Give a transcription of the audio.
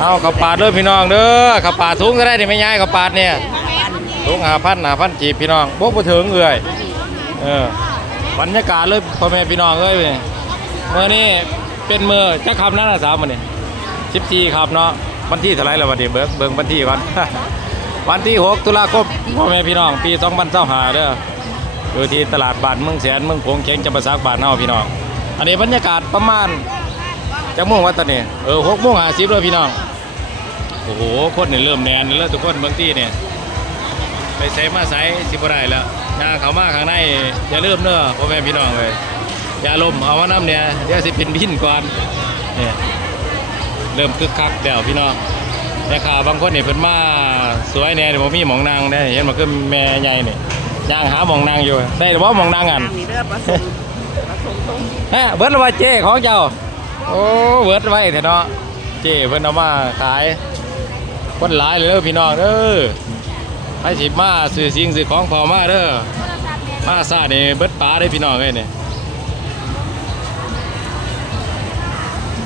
เอาขับปาดเด้อพี่น้องเด้อขับปาดทุงก็ได้นี่ไม่ย้ายขับปาดเนี่ยทุงหาพันหาพันจีบพี่น้องบ่บ่ถึงเอ้ยเออบรรยากาศเลยพ่อแม่พี่น้องเอ้ยเมื่อนี้เป็นมือจะคำนั้นนะสามวันนี้สิบสี่ครับเนาะวันที่เท่าไรแล้ววันนี้เบิกเบิ่งวันที่ก่อนวันที่หกตุลาคมพ่อแม่พี่น้อง ปี2025เจ้าหาเด้ออยู่ที่ตลาดบานเมืองแสนเมืองโขงเข็งจำปาสักบ้านเฮาพี่น้อง อันนี้บรรยากาศประมาณ จักโมงวะตอนนี้เออหกโมงห้าสิบเลยพี่น้อง โอ้โหคนนี่เริ่มแนนแล้วทุกคนบางที่เนี่ยไปใส่มาใส่สิบได้แล้วยางเขามาข้างในอย่าลืมเนอะพ่อแม่พี่น้องเลยอย่าลมเอาว่าน้ำเนี่ยเดี๋ยวสิเป็นพินก่อนเนี่ยเริ่มคึกคักแล้วพี่น้องแม่ค้าบางคนนี่เพิ่นมาสวยแน่เดี๋ยวผมมีหมองนางได้เห็นมาคือแม่ใหญ่นี่ย่างหาหมองนางอยู่ได้หรือว่าหมองนางอันทางนี้เด้อประสงค์ประสงค์ตรงฮะเบิร์ดว่าเจ้ของเจ้า โอ้เบิร์ดไว้เถอะเนาะเจ๊เพิ่นเอามาขายคนหลายเลยเด้อพี่น้องเด้อให้สิมาซื้อสิ่งซื้อของพอมาเด้อมาซาเนี่เบิร์ดปลาได้พี่น้องเลยเนี่